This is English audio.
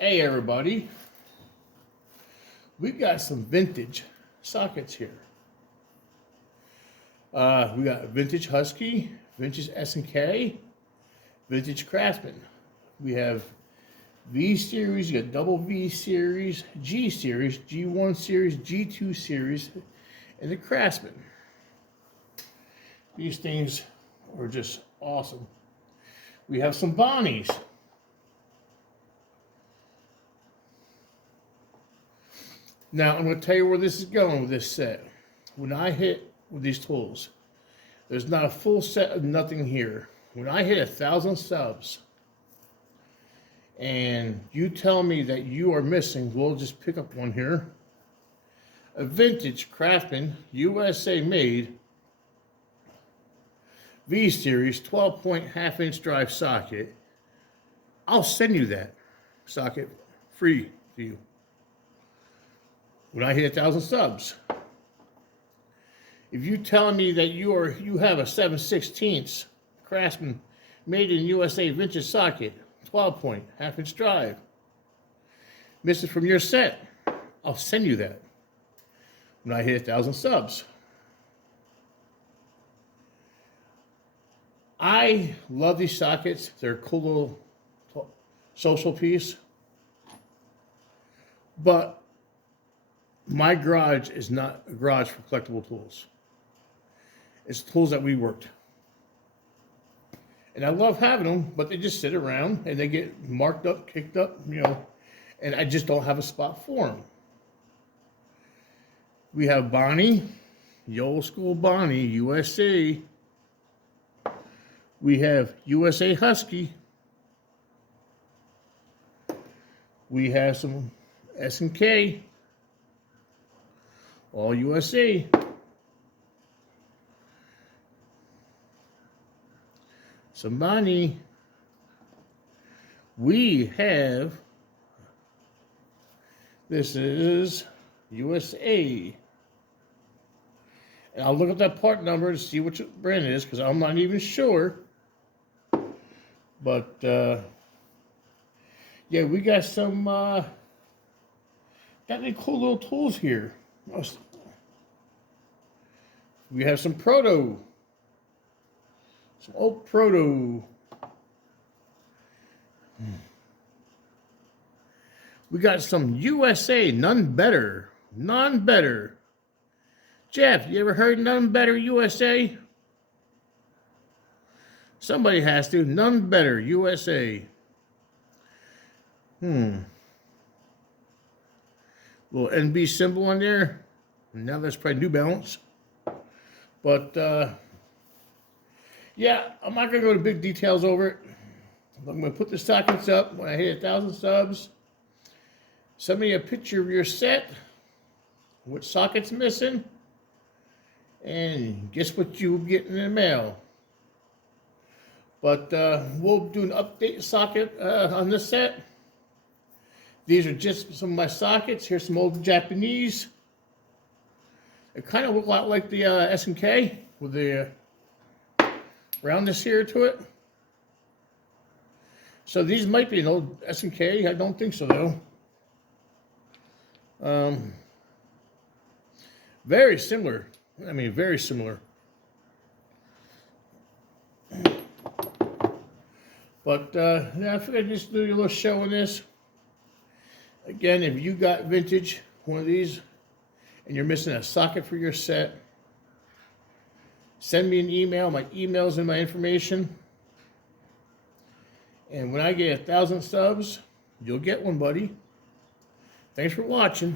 Hey everybody, we got some vintage sockets here. We got vintage Husky, vintage S&K, vintage Craftsman. We have V series, you got double V series, G series, G1 series, G2 series, and the Craftsman. These things are just awesome. We have some Bonnies. Now, I'm going to tell you where this is going with this set. When I hit with these tools, there's not a full set of nothing here. When I hit 1,000 subs, and you tell me that you are missing, we'll just pick up one here. A vintage Craftsman, USA made, V series, 12-point half-inch drive socket. I'll send you that socket free to you when I hit 1,000 subs. If you telling me that you have a 7/16 Craftsman made in USA vintage socket, 12-point half-inch drive, missing from your set, I'll send you that when I hit 1,000 subs. I love these sockets. They're a cool little social piece, but my garage is not a garage for collectible tools. It's tools that we worked. And I love having them, but they just sit around and they get marked up, kicked up, and I just don't have a spot for them. We have Bonney, the old school Bonney, USA. We have USA Husky. We have some S&K. All USA. Some Bonney. We have, this is USA. And I'll look at that part number to see which brand it is, because I'm not even sure. But, yeah, we got some, got any cool little tools here. We have some proto. Some old proto. We got some USA, none better. None better. Jeff, you ever heard none better USA? Somebody has to. None better USA. Little NB symbol on there. Now that's probably New Balance. But, yeah, I'm not going to go into big details over it. I'm going to put the sockets up when I hit 1,000 subs. Send me a picture of your set, what socket's missing, and guess what you'll get in the mail. But we'll do an update socket on this set. These are just some of my sockets. Here's some old Japanese. It kind of look a lot like the S&K with the roundness here to it. So these might be an old S&K. I don't think so though. Very similar. I mean, very similar. But yeah, I figured I'd just do a little show on this. Again, if you got vintage, one of these, and you're missing a socket for your set, send me an email. My email's in my information. And when I get 1,000 subs, you'll get one, buddy. Thanks for watching.